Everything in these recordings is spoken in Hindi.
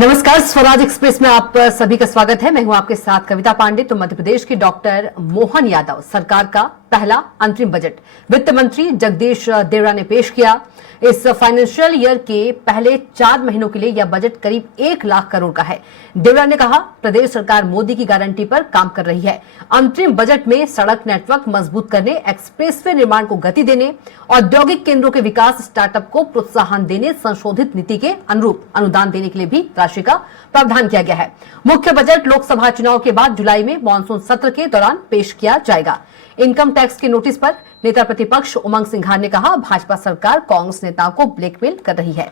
नमस्कार, स्वराज एक्सप्रेस में आप सभी का स्वागत है। मैं हूं आपके साथ कविता पांडे। तो मध्य प्रदेश के डॉक्टर मोहन यादव सरकार का पहला अंतरिम बजट वित्त मंत्री जगदीश देवड़ा ने पेश किया। इस फाइनेंशियल ईयर के पहले 4 महीनों के लिए यह बजट करीब 1 लाख करोड़ का है। देवड़ा ने कहा, प्रदेश सरकार मोदी की गारंटी पर काम कर रही है। अंतरिम बजट में सड़क नेटवर्क मजबूत करने, एक्सप्रेसवे निर्माण को गति देने, औद्योगिक केंद्रों के विकास, स्टार्टअप को प्रोत्साहन देने, संशोधित नीति के अनुरूप अनुदान देने के लिए भी राशि का प्रावधान किया गया है। मुख्य बजट लोकसभा चुनाव के बाद जुलाई में मानसून सत्र के दौरान पेश किया जाएगा। इनकम टैक्स के नोटिस पर नेता प्रतिपक्ष उमंग सिंघार ने कहा, भाजपा सरकार कांग्रेस नेताओं को ब्लैकमेल कर रही है।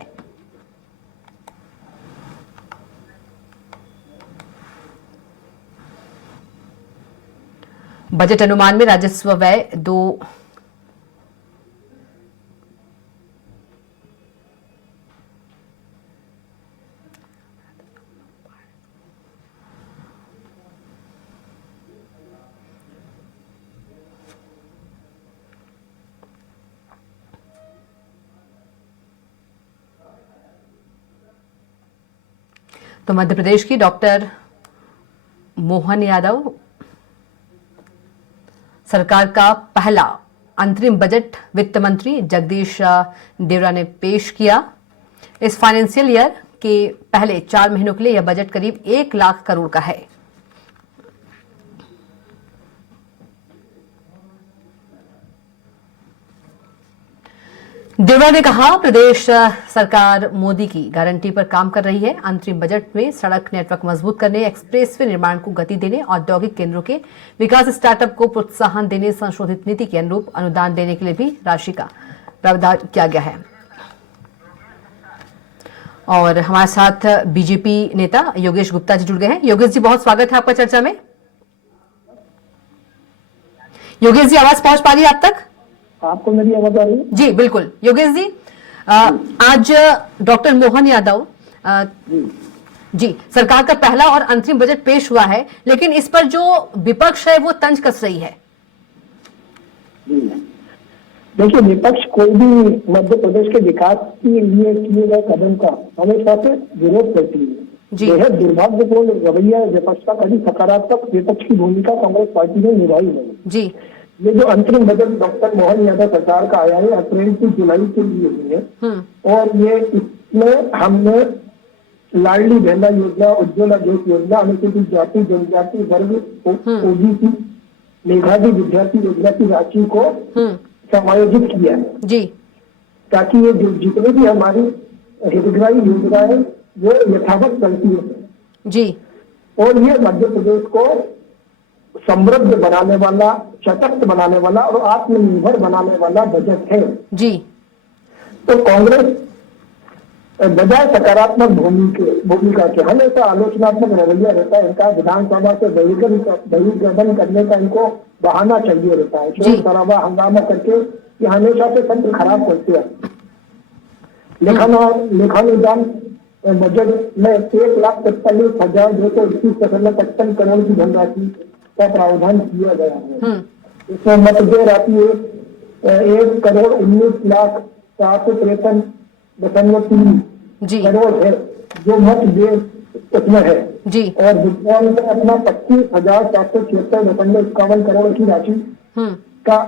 बजट अनुमान में राजस्व व्यय 2 तो मध्य प्रदेश की डॉक्टर मोहन यादव सरकार का पहला अंतरिम बजट वित्त मंत्री जगदीश देवड़ा ने पेश किया। इस फाइनेंशियल ईयर के पहले 4 महीनों के लिए यह बजट करीब 1 लाख करोड़ का है। देवड़ा ने कहा, प्रदेश सरकार मोदी की गारंटी पर काम कर रही है। अंतरिम बजट में सड़क नेटवर्क मजबूत करने, एक्सप्रेसवे निर्माण को गति देने, औद्योगिक केंद्रों के विकास, स्टार्टअप को प्रोत्साहन देने, संशोधित नीति के अनुरूप अनुदान देने के लिए भी राशि का प्रावधान किया गया है। और हमारे साथ बीजेपी नेता योगेश गुप्ता जी जुड़ गए हैं। योगेश जी, बहुत स्वागत है आपका चर्चा में। योगेश जी, आवाज पहुंच पा रही है आप तक? आपको मेरी आवाज आ रही है? जी बिल्कुल। योगेश जी, आज डॉक्टर मोहन यादव जी सरकार का पहला और अंतरिम बजट पेश हुआ है, लेकिन इस पर जो विपक्ष है वो तंज कस रही है। देखिए, विपक्ष कोई भी मध्य प्रदेश के विकास के लिए किए गए कदम का हमेशा से विरोध करती है। बेहद दुर्भाग्यपूर्ण रवैया विपक्ष का, कभी सकारात्मक विपक्ष की भूमिका कांग्रेस पार्टी ने निभाई है। जी, ये जो अंतरिम बजट डॉक्टर मोहन यादव सरकार का आया है, अप्रैल से जुलाई के लिए हुई है, और ये इसमें हमने लाडली बहना योजना, उज्ज्वला ज्योति योजना, अनुसूचित जाति जनजाति वर्ग, ओबीसी, मेधावी विद्यार्थी योजना की राशि को समायोजित किया है जी, ताकि ये जितने भी हमारी हितग्राही योजना है वो यथावत चलती है जी, और ये मध्य प्रदेश को समृद्ध बनाने वाला, सशक्त बनाने वाला और आत्मनिर्भर बनाने वाला बजट है जी। तो कांग्रेस बजाय सकारात्मक भूमिका के हमेशा आलोचनात्मक रवैया रहता है इनका। विधानसभा से बहिर्गमन करने का इनको बहाना चाहिए रहता है। शोर शराबा हंगामा करके ये हमेशा से तंत्र खराब करते हैं। लेखानुदान बजट में 1,43,221.55 करोड़ की धनराशि का प्रावधान किया गया है। इसमें मतदेय राशि 1,19,753.3 करोड़ है, जो मतदेय उसमें है जी, और विद्वान में अपना 25,476.51 करोड़ की राशि का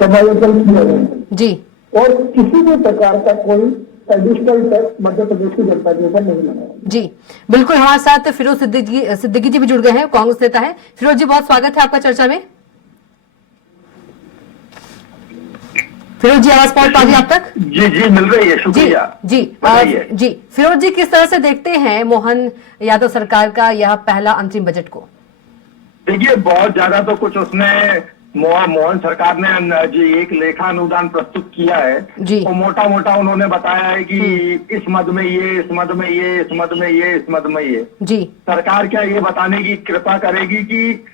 समायोजन किया गया है जी, और किसी भी प्रकार का कोई एडिशनल टैक्स मध्य प्रदेश की जनता के ऊपर नहीं लगा जी। बिल्कुल, हमारे साथ फिरोज सिद्दीकी जी भी जुड़ गए हैं, कांग्रेस नेता है। फिरोज जी, बहुत स्वागत है आपका चर्चा में। फिरोज जी, आवाज पहुंच पा रही है आप तक? जी जी, मिल रही है, शुक्रिया जी जी। फिरोज जी, किस तरह से देखते हैं मोहन यादव सरकार का यह पहला अंतरिम बजट को? देखिए, बहुत ज्यादा तो कुछ उसमें मोहन सरकार ने जी एक लेखा अनुदान प्रस्तुत किया है जी, और मोटा मोटा उन्होंने बताया है कि इस मद में ये, इस मद में ये, इस मद में ये, इस मद में ये जी। सरकार क्या ये बताने की कृपा करेगी कि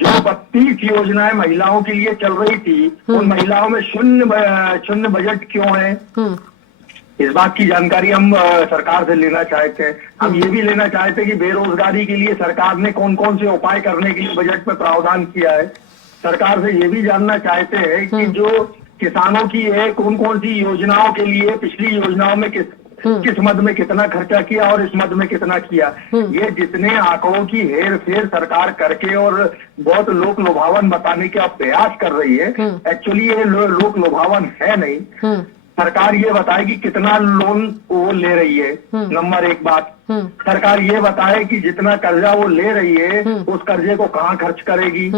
जो 32 योजनाएं महिलाओं के लिए चल रही थी, उन महिलाओं में शून्य बजट क्यों है? इस बात की जानकारी हम सरकार से लेना चाहते हैं। हम ये भी लेना चाहते हैं कि बेरोजगारी के लिए सरकार ने कौन कौन से उपाय करने के लिए बजट में प्रावधान किया है। सरकार से ये भी जानना चाहते हैं कि जो किसानों की है, कौन कौन सी योजनाओं के लिए पिछली योजनाओं में किस मद में कितना खर्चा किया और इस मद में कितना किया। ये जितने आंकड़ों की हेर फेर सरकार करके और बहुत लोक लुभावन बताने का प्रयास कर रही है, एक्चुअली ये लोक लुभावन है नहीं। सरकार ये बताए कि कितना लोन वो ले रही है, नंबर एक बात। सरकार ये बताए कि जितना कर्जा वो ले रही है उस कर्जे को कहाँ खर्च करेगी,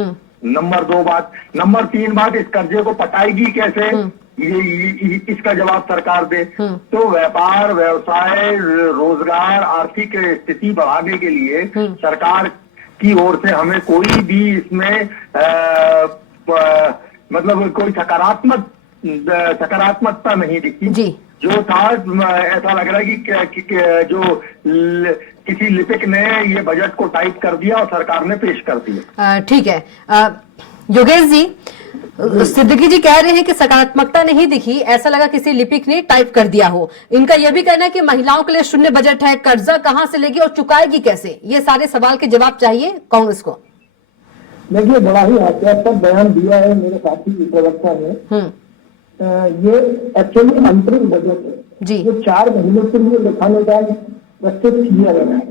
नंबर दो बात। नंबर तीन बात, इस कर्जे को पटाएगी कैसे, ये इसका जवाब सरकार दे। तो व्यापार, व्यवसाय, रोजगार, आर्थिक स्थिति बढ़ाने के लिए सरकार की ओर से हमें कोई भी इसमें मतलब कोई सकारात्मकता नहीं दिखी। जो था ऐसा लग रहा है कि जो किसी लिपिक ने ये बजट को टाइप कर दिया और सरकार ने पेश कर दिया। ठीक है योगेश जी, सिद्दीकी जी कह रहे हैं कि सकारात्मकता नहीं दिखी, ऐसा लगा किसी लिपिक ने टाइप कर दिया हो। इनका यह भी कहना है कि महिलाओं के लिए शून्य बजट है, कर्जा कहां से लेगी और चुकाएगी कैसे, ये सारे सवाल के जवाब चाहिए कांग्रेस को। देखिए, बड़ा ही हास्यास्पद बयान दिया है मेरे साथी प्रवक्ता ने। ये एक्चुअली अंतरिम बजट है जी, जो 4 महीने के लिए लेखानुदान प्रस्तुत किया गया है।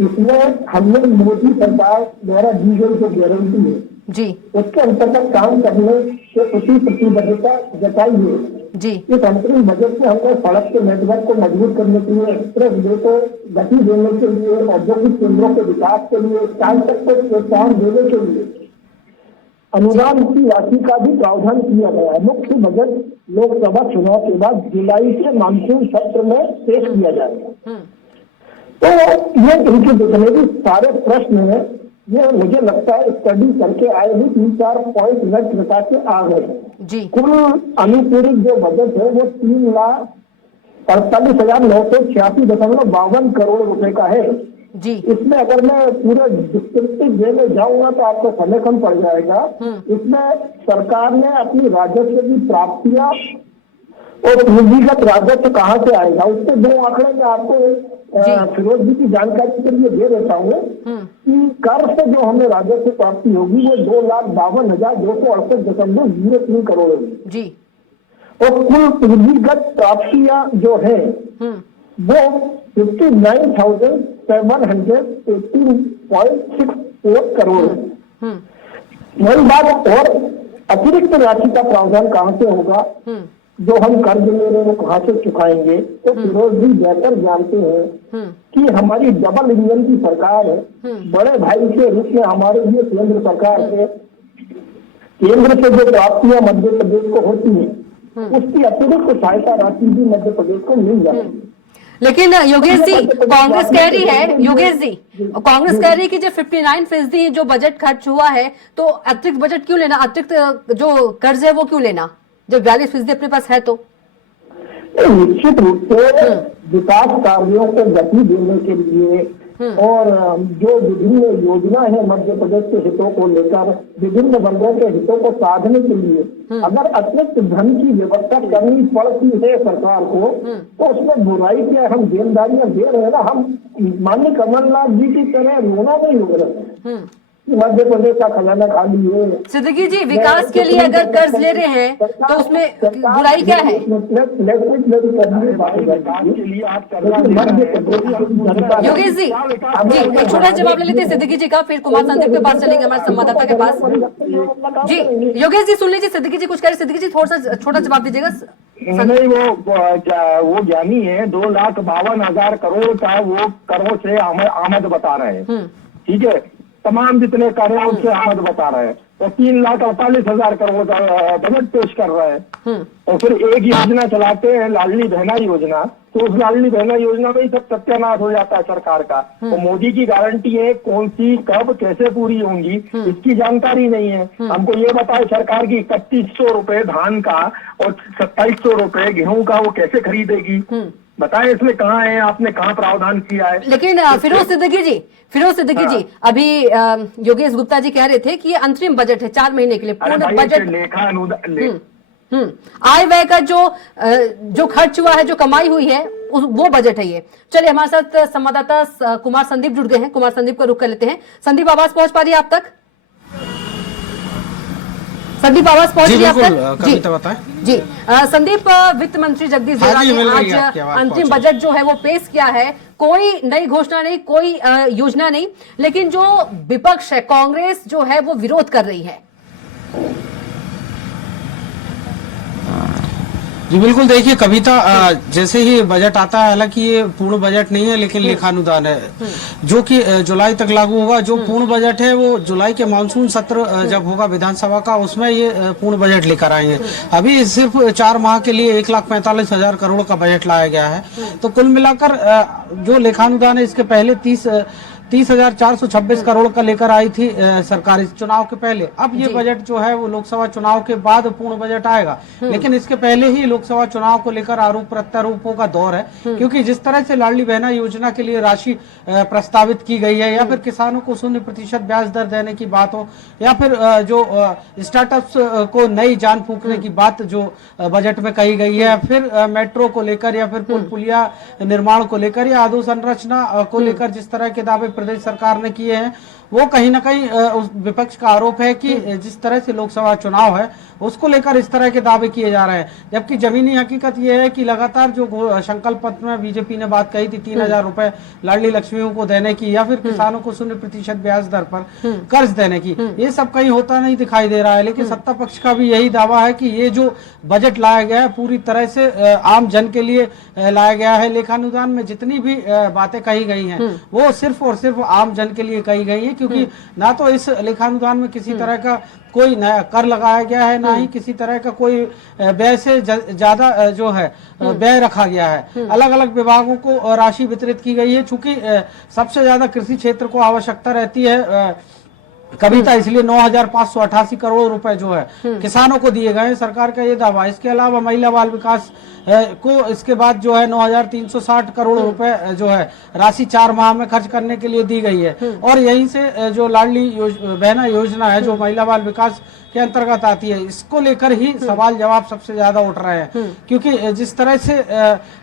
इसमें हमने मोदी सरकार द्वारा दी गई जो गारंटी है जी, उसके अंतर्गत काम करने से उसी प्रतिबद्धता जताई है जी। इस अंतरिम बजट में हमने सड़क के नेटवर्क को मजबूत करने के लिए, एक्सप्रेस वे को गति देने के लिए, औद्योगिक केंद्रों के विकास के लिए, स्टार्टअप को प्रोत्साहन देने के लिए अनुदान की राशि का भी प्रावधान किया गया है। मुख्य बजट लोकसभा चुनाव के बाद जुलाई के मानसून सत्र में पेश किया जाएगा। तो ये इनके जितने भी सारे प्रश्न हैं, ये मुझे लगता है स्टडी करके आए भी 3-4 पॉइंट व्यक्त बता के आ गए। कुल अनुपूरक जो बजट है वो 3,48,986.52 करोड़ रुपए का है जी। इसमें अगर मैं पूरे डिस्क्रिप्टिव वे में जाऊंगा तो आपको समय कम पड़ जाएगा। इसमें सरकार ने अपनी राजस्व की प्राप्तियां और पूंजीगत राजस्व कहाँ से आएगा, उसके 2 आंकड़े में आपको फिरोज जी की जानकारी के लिए दे देता हूँ कि कर से जो हमें राजस्व प्राप्ति होगी वो 2,52,268.03 करोड़ होगी जी। और कुल पूंजीगत प्राप्तियां जो है वो 59,718.64 करोड़ है। वही बात, और अतिरिक्त राशि का प्रावधान कहाँ से होगा, जो हम कर्ज ले रहे हैं वो कहाँ से चुकाएंगे। तो फिरोज जी बेहतर जानते हैं कि हमारी डबल इंजन की सरकार है। बड़े भाई के रूप में हमारे लिए केंद्र सरकार है, केंद्र से जो प्राप्तियां मध्य प्रदेश को होती है उसकी अतिरिक्त सहायता राशि भी मध्य प्रदेश को मिल जाती है। लेकिन योगेश जी, कांग्रेस कह रही है, योगेश जी कांग्रेस कह रही है कि जब 59% जो बजट खर्च हुआ है तो अतिरिक्त बजट क्यों लेना, अतिरिक्त जो कर्ज है वो क्यों लेना, जब 42% अपने पास है तो। निश्चित रूप से विकास कार्यों को गति देने के लिए और जो विभिन्न योजना है मध्य प्रदेश के हितों को लेकर, विभिन्न वर्गों के हितों को साधने के लिए अगर अतिरिक्त धन की व्यवस्था करनी पड़ती है सरकार को, तो उसमें बुराई क्या, हम देनदारियां दे रहे हैं ना। हम माननीय कमलनाथ जी की तरह रोना नहीं हो रहे हैं मध्य प्रदेश का खजाना खाली है। सिद्दीकी जी, विकास के लिए अगर कर्ज ले रहे हैं तो उसमें बुराई क्या है? योगेश जी एक छोटा जवाब ले लेते हैं सिद्दीकी जी का, फिर कुमार संदीप के पास चलेंगे, हमारे संवाददाता के पास। जी योगेश जी सुन लीजिए, सिद्दीकी जी कुछ कह रहे, सिद्दीकी जी थोड़ा सा छोटा जवाब दीजिएगा। नहीं, वो ज्ञानी है। 2,52,000 करोड़ का वो करोड़ से आमद बता रहे हैं, ठीक है, तमाम जितने कर हैं उससे आमद बता रहे हैं, और 3,48,000 करोड़ का बजट पेश कर रहे हैं। और फिर एक योजना चलाते हैं, लाडली बहना योजना, तो उस लाडली बहना योजना में ही सब सत्यानाश हो जाता है सरकार का। तो मोदी की गारंटी है, कौन सी कब कैसे पूरी होंगी इसकी जानकारी नहीं है। हमको ये बताए सरकार की 3100 रुपए धान का और 2700 रुपए गेहूं का वो कैसे खरीदेगी, बताएं इसमें कहाँ है, आपने कहाँ प्रावधान किया है। लेकिन फिरोज सिद्दीकी जी अभी योगेश गुप्ता जी कह रहे थे कि ये अंतरिम बजट है 4 महीने के लिए, पूर्ण बजट लेखा अनुदान आय व्यय का जो खर्च हुआ है, जो कमाई हुई है वो बजट है ये। चलिए हमारे साथ संवाददाता कुमार संदीप जुड़ गए हैं, कुमार संदीप का रुख कर लेते हैं। संदीप, आवाज पहुंच पा रही है आप तक? संदीप आवाज पहुंच रही है आप तक? कविता बताएं। जी संदीप, वित्त मंत्री जगदीश देवड़ा ने आज अंतिम बजट जो है वो पेश किया है। कोई नई घोषणा नहीं, कोई योजना नहीं, लेकिन जो विपक्ष है, कांग्रेस जो है वो विरोध कर रही है। जी बिल्कुल, देखिए कविता, जैसे ही बजट आता है, हालांकि ये पूर्ण बजट नहीं है लेकिन लेखानुदान है जो कि जुलाई तक लागू होगा। जो पूर्ण बजट है वो जुलाई के मानसून सत्र जब होगा विधानसभा का, उसमें ये पूर्ण बजट लेकर आएंगे। अभी सिर्फ 4 माह के लिए 1,45,000 करोड़ का बजट लाया गया है। तो कुल मिलाकर जो लेखानुदान है, इसके पहले 30,426 करोड़ का लेकर आई थी सरकार इस चुनाव के पहले। अब ये बजट जो है वो लोकसभा चुनाव के बाद पूर्ण बजट आएगा, लेकिन इसके पहले ही लोकसभा चुनाव को लेकर आरोप प्रत्यारोपों का दौर है। क्योंकि जिस तरह से लाडली बहना योजना के लिए राशि प्रस्तावित की गई है, या फिर किसानों को 0% ब्याज दर देने की बात हो, या फिर जो स्टार्टअप्स को नई जान फूंकने की बात जो बजट में कही गई है, फिर मेट्रो को लेकर, या फिर पुल पुलिया निर्माण को लेकर, या अधोसंरचना को लेकर जिस तरह के दावे प्रदेश सरकार ने किए हैं, वो कहीं ना कहीं उस विपक्ष का आरोप है कि जिस तरह से लोकसभा चुनाव है उसको लेकर इस तरह के दावे किए जा रहे हैं। जबकि जमीनी हकीकत यह है कि लगातार जो संकल्प पत्र में बीजेपी ने बात कही थी 3,000 रुपए लाडली लक्ष्मियों को देने की, या फिर किसानों को 0% ब्याज दर पर कर्ज देने की, ये सब कहीं होता नहीं दिखाई दे रहा है। लेकिन सत्ता पक्ष का भी यही दावा है कि ये जो बजट लाया गया है पूरी तरह से आम जन के लिए लाया गया है। लेखानुदान में जितनी भी बातें कही गई हैं वो सिर्फ और सिर्फ आम जन के लिए कही गई है, क्योंकि ना तो इस लेखानुदान में किसी तरह का कोई नया कर लगाया गया है, ना ही किसी तरह का कोई व्यय से ज्यादा जो है व्यय रखा गया है। अलग अलग विभागों को राशि वितरित की गई है। चूंकि सबसे ज्यादा कृषि क्षेत्र को आवश्यकता रहती है कविता, इसलिए 9,588 करोड़ रुपए जो है किसानों को दिए गए हैं, सरकार का ये दावा। इसके अलावा महिला बाल विकास को इसके बाद जो है 9,360 करोड़ रुपए जो है राशि 4 माह में खर्च करने के लिए दी गई है। और यहीं से जो लाडली बहना योजना है जो महिला बाल विकास के अंतर्गत आती है, इसको लेकर ही सवाल जवाब सबसे ज्यादा उठ रहे हैं। क्योंकि जिस तरह से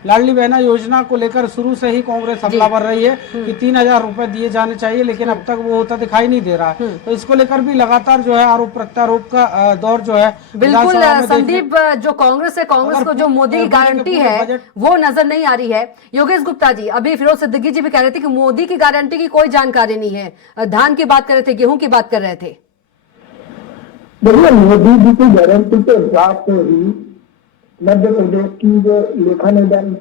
लाडली बहना योजना को लेकर शुरू से ही कांग्रेस हमला कर रही है कि 3,000 रुपए दिए जाने चाहिए, लेकिन अब तक वो होता दिखाई नहीं दे रहा है। तो इसको लेकर भी लगातार जो है आरोप प्रत्यारोप का दौर जो है। बिल्कुल संदीप, जो कांग्रेस है, कांग्रेस को जो मोदी की गारंटी है वो नजर नहीं आ रही है। योगेश गुप्ता जी, अभी फिरोज सिद्दीकी जी भी कह रहे थे कि मोदी की गारंटी की कोई जानकारी नहीं है। धान की बात कर रहे थे, गेहूं की बात कर रहे थे। देखिए, मोदी जी की गारंटी के हिसाब से ही मध्य प्रदेश की जो लेखानुदान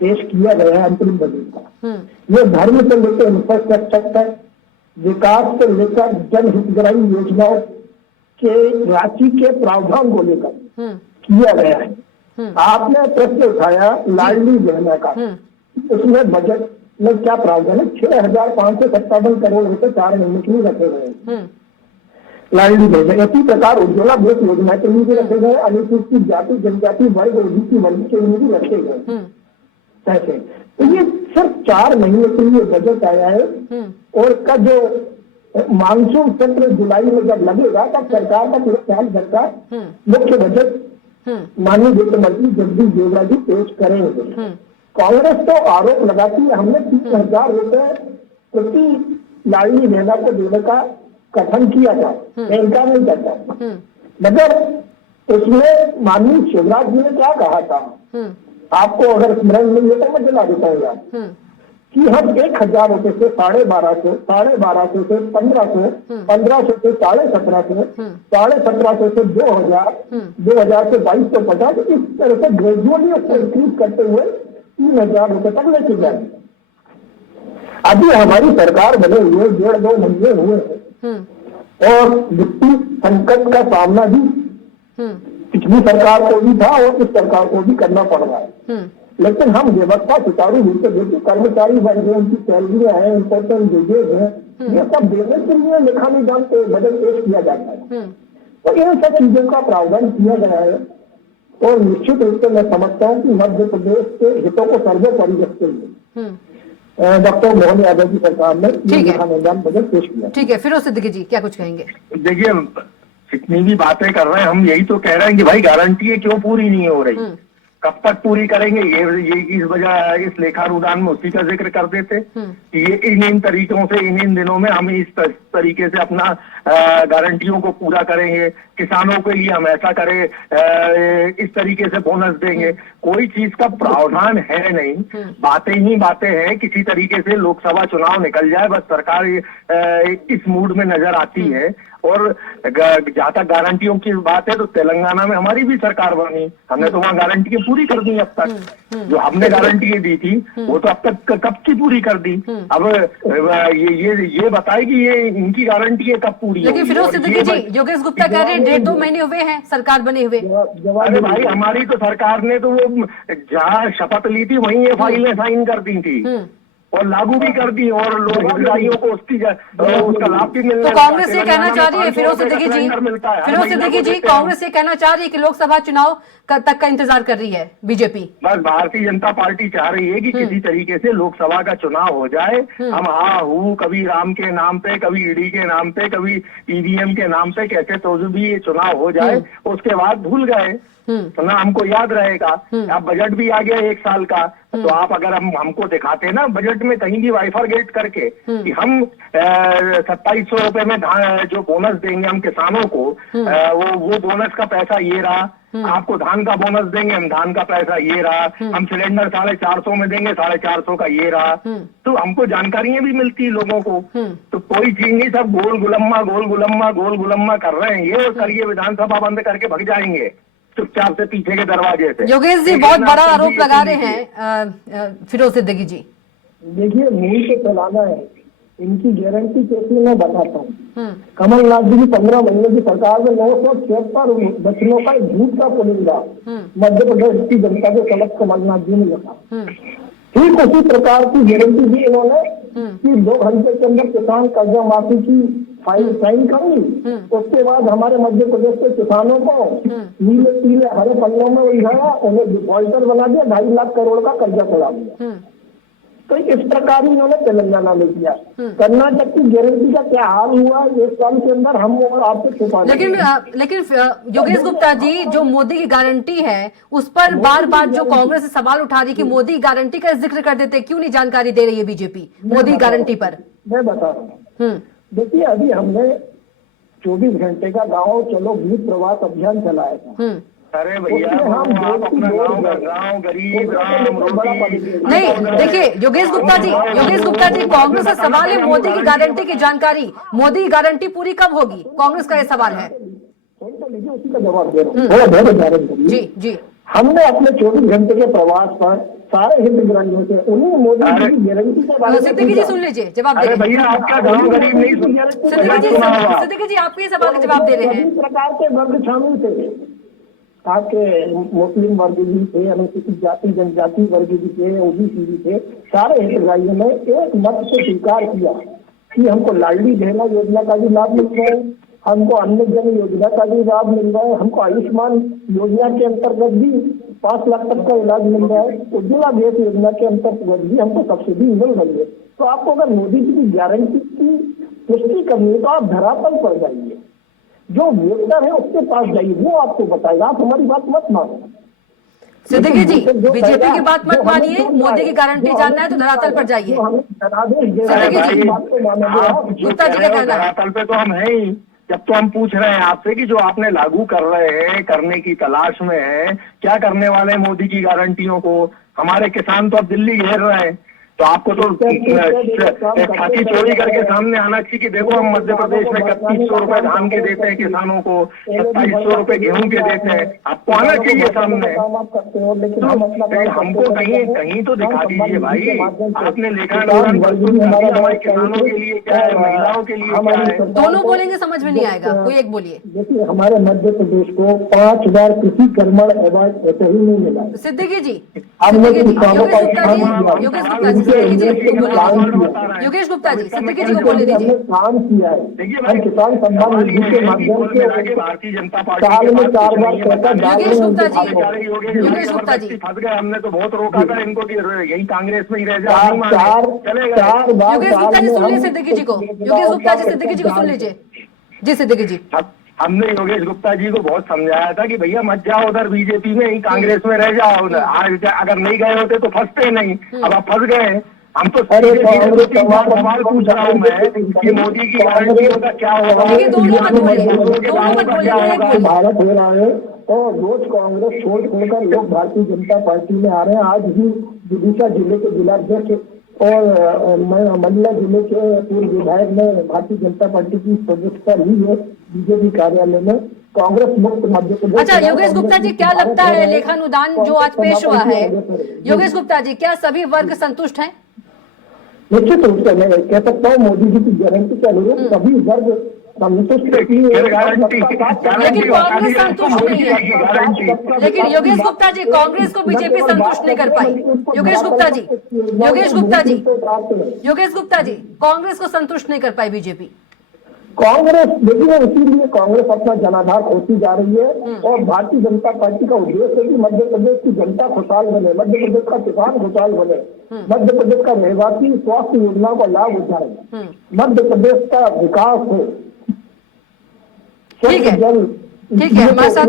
पेश किया गया है अंतरिम बजट का, ये धर्म से लेकर इंफ्रास्ट्रक्चर तक, विकास से लेकर जनहितग्राही योजनाओं के राशि के प्रावधान को लेकर किया गया है। आपने प्रश्न उठाया लाडली बहना का, उसमें बजट में क्या प्रावधान है? 6,557 करोड़ रुपए 4 महीने के लिए रखे गए हैं लाडली बहना। इसी प्रकार उज्ज्वला गैस योजना के लिए भी रखे गए, अनुसूचित जाति जनजाति वर्ग ओबीसी वर्ग के लिए भी रखे गए पैसे। तो ये सिर्फ 4 महीने के लिए बजट आया है। और का जो मानसून सत्र जुलाई में जब लगेगा तब सरकार का पूरे साल भर का मुख्य बजट माननीय वित्त मंत्री जगदीश देवड़ा जी पेश करेंगे। कांग्रेस तो आरोप लगाती है हमने 30,000 रुपए प्रति लाडली बहना को देने का कथन किया था, मैं इनकार नहीं करता, मगर उसमें माननीय शिवराज जी ने क्या कहा था, आपको अगर स्मरण नहीं है तो मैं दिला देता हूँ कि हम 1,000 रुपए से 1250, 1250 से 1500, 1500 से 1750, 1750 से 2,000, 2,000 से 2,250, इस तरह से ग्रेजुअली उसको इंक्रीज करते हुए 3,000 रुपए तक लेके जाए। अभी हमारी सरकार बने हुए 1.5-2 महीने हुए हैं और वित्तीय संकट का सामना भी पिछली सरकार को भी था और इस सरकार को भी करना पड़ रहा है। लेकिन हम व्यवस्था सुचारू रूप से देखिए, कर्मचारी वर्ग उनकी सैलरियां हैं, इम्पोर्टेंट वेजेज हैं, ये सब देने के लिए लेखानुदान को बजट पेश किया जाता है। तो इन सब चीजों का प्रावधान किया गया है और निश्चित रूप से मैं समझता हूँ कि मध्य प्रदेश के हितों को सर्वोपरि रखते हुए डॉक्टर मोहन यादव की सरकार ने लेखानुदान बजट पेश किया। ठीक है, फिरोज सिद्दीकी जी क्या कुछ कहेंगे? देखिए, जितनी भी बातें कर रहे हैं हम यही तो कह रहे हैं कि भाई गारंटी क्यों पूरी नहीं हो रही। कब तक पूरी करेंगे, ये इस वजह इस लेखानुदान में उसी का जिक्र कर देते कि ये इन तरीकों से इन दिनों में हम इस तरीके से अपना गारंटियों को पूरा करेंगे, किसानों के लिए हम ऐसा करें, इस तरीके से बोनस देंगे। कोई चीज का प्रावधान है नहीं, बातें ही बातें हैं। किसी तरीके से लोकसभा चुनाव निकल जाए, बस सरकार इस मूड में नजर आती है। और जहां तक गारंटियों की बात है तो तेलंगाना में हमारी भी सरकार बनी, हमने तो वहां गारंटियां पूरी कर दी। अब तक जो हमने गारंटी दी थी वो तो अब तक कब की पूरी कर दी। अब ये बताए कि ये इनकी गारंटी है कब पूरी। लेकिन फिरोज सिद्दीकी जी, योगेश गुप्ता कह रहे हैं 1.5-2 महीने हुए हैं सरकार बने हुए। अरे भाई, हमारी तो सरकार ने तो वो जहाँ शपथ ली थी वहीं ये फाइलें साइन कर दी थी और लागू भी कर दी, और लोग हितग्राहियों को उसका लाभ भी मिलता है। तो कांग्रेस ये कहना चाह रही है, फिरोज सिद्दीकी जी, कांग्रेस ये कहना चाह रही है कि लोकसभा चुनाव तक का इंतजार कर रही है बीजेपी। बस भारतीय जनता पार्टी चाह रही है कि किसी तरीके से लोकसभा का चुनाव हो जाए। हम कभी राम के नाम पे, कभी ईडी के नाम पे, कभी ईवीएम के नाम पे, कैसे तो भी ये चुनाव हो जाए, उसके बाद भूल गए तो ना हमको याद रहेगा। अब बजट भी आ गया 1 साल का, तो आप अगर हमको दिखाते ना बजट में कहीं भी वाइफरगेट करके कि हम 2700 रुपए में जो बोनस देंगे हम किसानों को, वो बोनस का पैसा ये रहा, आपको धान का बोनस देंगे, हम धान का पैसा ये रहा, हम सिलेंडर 450 में देंगे, 450 का ये रहा, तो हमको जानकारियां भी मिलती लोगों को। तो कोई चीज नहीं, सब गोल गुलम्मा कर रहे हैं ये, और करिए विधानसभा बंद करके भग जाएंगे चुपचाप से पीछे के दरवाजे से। योगेश जी बहुत बड़ा आरोप लगा रहे हैं फिरोज सिद्दीकी जी। देखिए, मुंह से चलाना है, इनकी गारंटी कैसी मैं बताता हूँ। कमलनाथ जी की 15 महीने की सरकार में 976 बच्चों का झूठ का पुलिंदा मध्य प्रदेश की जनता के समक्ष कमलनाथ जी ने रखा। ठीक उसी प्रकार की गारंटी दी इन्होंने कि 2 घंटे के अंदर किसान कर्जा माफी की फाइल साइन कर ली। उसके बाद हमारे मध्य प्रदेश के किसानों को नीले पीले हरे पन्नों में उलझाया, उन्हें डिफॉल्टर बना दिया, 2.5 लाख करोड़ का कर्जा चढ़ा दिया। तो इस प्रकार ही इन्होंने तेलंगाना में किया। कर्नाटक की गारंटी का क्या हाल हुआ 1 साल के अंदर, हम और आपको छुपा। लेकिन योगेश गुप्ता जी, जो मोदी की गारंटी है उस पर बार बार जो कांग्रेस सवाल उठा रही है कि मोदी गारंटी का जिक्र कर देते, क्यों नहीं जानकारी दे रही है बीजेपी मोदी गारंटी पर? मैं बता रहा हूँ। देखिए, अभी हमने 24 घंटे का गाँव चलो गीत प्रवास अभियान चलाया था। अरे भैया, आप अपना गाँव गरीब राम रोटी नहीं। देखिए योगेश गुप्ता जी, कांग्रेस का सवाल है मोदी की गारंटी की जानकारी। मोदी की गारंटी पूरी कब होगी, कांग्रेस का ये सवाल है। उसी का जवाब दे रहा हूँ। जी हमने अपने 24 घंटे के प्रवास पर सारे हितग्राहियों से उन्हीं मोदी जी की गारंटी के बारे में। सिद्दीकी जी सुन लीजिए, जवाब दे रहे हैं। भैया, आपका गाँव गरीब नहीं सिद्दीकी जी आपके ये सवाल का जवाब दे रहे हैं। प्रकार के वर्ग शामिल थे, आपके मुस्लिम वर्ग भी थे, अनुसूचित जाति जनजाति वर्ग भी थे, ओबीसी भी थे। सारे हितग्राहियों ने एक मत से स्वीकार किया कि हमको लाडली बहना योजना का भी लाभ मिल रहा है, हमको अन्न जन योजना का भी लाभ मिल रहा है, हमको आयुष्मान योजना के अंतर्गत भी 5 लाख तक का इलाज मिल रहा है, उज्ज्वला गैस योजना के अंतर्गत भी हमको सब्सिडी मिल रही है। तो आपको अगर मोदी जी की गारंटी की पुष्टि करनी है तो आप धरातल पर जाइए, जो वोटर है उसके पास जाइए, वो आपको बताएगा। आप हमारी बात मत मानो। सिद्दीकी जी, बीजेपी की बात मत मानिए, मोदी की गारंटी जानना है तो धरातल पर जाइए। सिद्दीकी जी, गुप्ता जी का कहना है धरातल पे तो हम है ही। जब तो हम पूछ रहे हैं आपसे कि जो आपने लागू कर रहे हैं, करने की तलाश में है, क्या करने वाले हैं मोदी की गारंटियों को? हमारे किसान तो अब दिल्ली घेर रहे हैं, तो आपको तो छाती चोरी करके सामने आना चाहिए कि देखो हम मध्य प्रदेश में 3100 रुपए धान के देते हैं किसानों को, 2700 रुपए गेहूं के देते हैं। आपको आना चाहिए सामने। तो हमको कहीं तो दिखा दीजिए भाई। आपने लेखानुदान प्रस्तुत कर दिया, हमारे किसानों के लिए क्या है, महिलाओं के लिए क्या है? दोनों बोलेंगे समझ में नहीं आएगा, कोई एक बोलिए। देखिए, हमारे मध्य प्रदेश को 5 बार कृषि कर्मण अवार्ड ऐसे ही नहीं मिला। सिद्दीकी जी, योगेश गुप्ता जी, सिद्दीकी जी को बोलने दीजिए। काम किया है, हम किसान सम्मान निधि के माध्यम से भारतीय जनता पार्टी साल में 4 बार पैसा योगेश गुप्ता जी फंस गए। हमने तो बहुत रोका था इनको कि यही कांग्रेस में ही रह जाए। 4 बार। योगेश गुप्ता जी सुन लीजिए सिद्दीकी जी को। योगेश गुप्ता जी सिद्दीकी जी को सुन लीजिए। जी सिद्दीकी जी, हमने योगेश गुप्ता जी को बहुत समझाया था कि भैया मत जाओ उधर बीजेपी में ही, कांग्रेस में रह जाओ। आज अगर नहीं गए होते तो फंसते नहीं, अब आप फंस गए। हम तो सवाल पूछ रहा हूँ मैं कि मोदी की गारंटियों का क्या होगा, भारत हो रहा है और रोज कांग्रेस छोड़कर लोग भारतीय जनता पार्टी में आ रहे हैं। आज ही विदिशा जिले के जिलाध्यक्ष और मंडला जिले के पूर्व विधायक ने भारतीय जनता पार्टी की सदस्यता ली है बीजेपी कार्यालय में। कांग्रेस मुक्त मध्य प्रदेश। अच्छा योगेश गुप्ता जी, क्या लगता है लेखानुदान जो आज पेश हुआ है, योगेश गुप्ता जी, क्या सभी वर्ग संतुष्ट हैं? निश्चित रूप से मैं कह सकता हूँ मोदी जी की गारंटी के अनुरूप सभी वर्ग संतुष्ट। लेकिन कांग्रेस संतुष्ट नहीं है। लेकिन योगेश गुप्ता जी, कांग्रेस को बीजेपी संतुष्ट नहीं कर पाई। योगेश गुप्ता जी, कांग्रेस को संतुष्ट नहीं कर पाई बीजेपी। कांग्रेस देखिए, इसीलिए कांग्रेस अपना जनाधार खोती जा रही है और भारतीय जनता पार्टी का उद्देश्य है कि मध्य प्रदेश की जनता खुशहाल बने, मध्य प्रदेश का किसान खुशहाल बने, मध्य प्रदेश का रहवासी स्वास्थ्य योजनाओं का लाभ उठाए, मध्य प्रदेश का विकास हो। ठीक है, हमारे साथ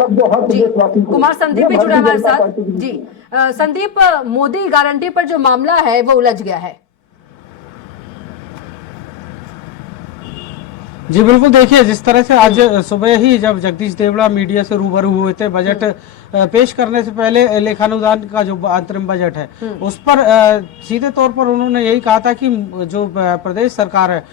जी कुमार संदीप भी जुड़े हमारे साथ। जी संदीप, मोदी गारंटी पर जो मामला है वो उलझ गया है। जी बिल्कुल, देखिए जिस तरह से आज सुबह ही जब जगदीश देवड़ा मीडिया से रूबरू हुए थे, बजट पेश करने से पहले लेखानुदान का जो अंतरिम बजट है उस पर सीधे तौर पर उन्होंने यही कहा था कि जो प्रदेश सरकार है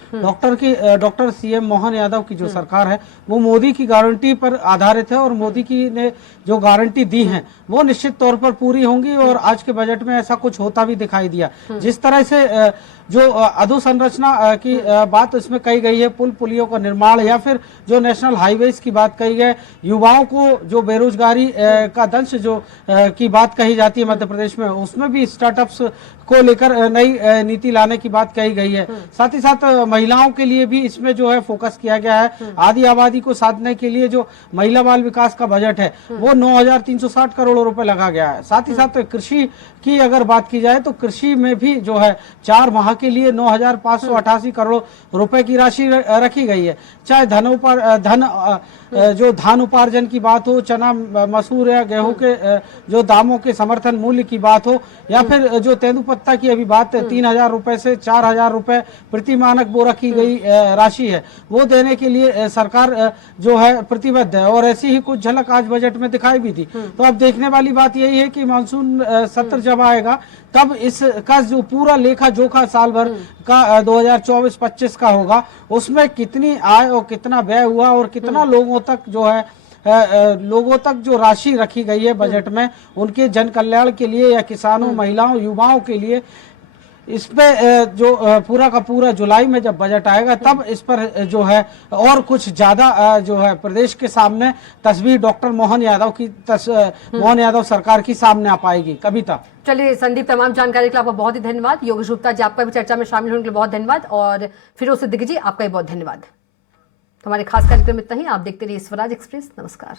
डॉक्टर सीएम मोहन यादव की जो सरकार है वो मोदी की गारंटी पर आधारित है और मोदी की ने जो गारंटी दी है वो निश्चित तौर पर पूरी होंगी। और आज के बजट में ऐसा कुछ होता भी दिखाई दिया। जिस तरह से जो अधोसंरचना की बात इसमें कही गई है, पुल पुलियों का निर्माण या फिर जो नेशनल हाईवेज की बात कही गई, युवाओं को जो बेरोजगारी का दंश जो की बात कही जाती है मध्य प्रदेश में, उसमें भी स्टार्टअप्स को लेकर नई नीति लाने की बात कही गई है। साथ ही साथ महिलाओं के लिए भी इसमें जो है फोकस किया गया है। आधी आबादी को साधने के लिए जो महिला बाल विकास का बजट है वो 9,360 करोड़ रुपए लगा गया है। साथ ही साथ कृषि की अगर बात की जाए तो कृषि में भी जो है 4 माह के लिए 9,588 करोड़ रुपए की राशि रखी गई है। चाहे जो धान उपार्जन की बात हो, चना मसूर या गेहूं के जो दामों के समर्थन मूल्य की बात हो, या फिर जो तेंदुपत्ता की अभी बात 3,000 रुपए से 4,000 रुपए प्रति मानक वो रखी गई राशि है, वो देने के लिए सरकार जो है प्रतिबद्ध है। और ऐसी ही कुछ झलक आज बजट में दिखाई भी थी। तो अब देखने वाली बात यही है कि मानसून सत्र जब आएगा तब इसका जो पूरा लेखा जोखा साल भर का 2024-25 का होगा, उसमें कितनी आय और कितना व्यय हुआ और कितना लोगों तक जो है लोगों तक जो राशि रखी गई है बजट में उनके जन कल्याण के लिए या किसानों, महिलाओं, युवाओं के लिए, इस पे जो पूरा का पूरा जुलाई में जब बजट आएगा तब इस पर जो है और कुछ ज्यादा जो है प्रदेश के सामने तस्वीर डॉक्टर मोहन यादव की मोहन यादव सरकार की सामने आ पाएगी। कविता। चलिए संदीप, तमाम जानकारी के लिए आपका बहुत ही धन्यवाद। योगेश गुप्ता जी, आपका भी चर्चा में शामिल होने के लिए बहुत धन्यवाद। और फिरोज सिद्दीकी जी, आपका भी बहुत धन्यवाद। हमारे खास कार्यक्रम इतना ही। आप देखते रहिए स्वराज एक्सप्रेस। नमस्कार।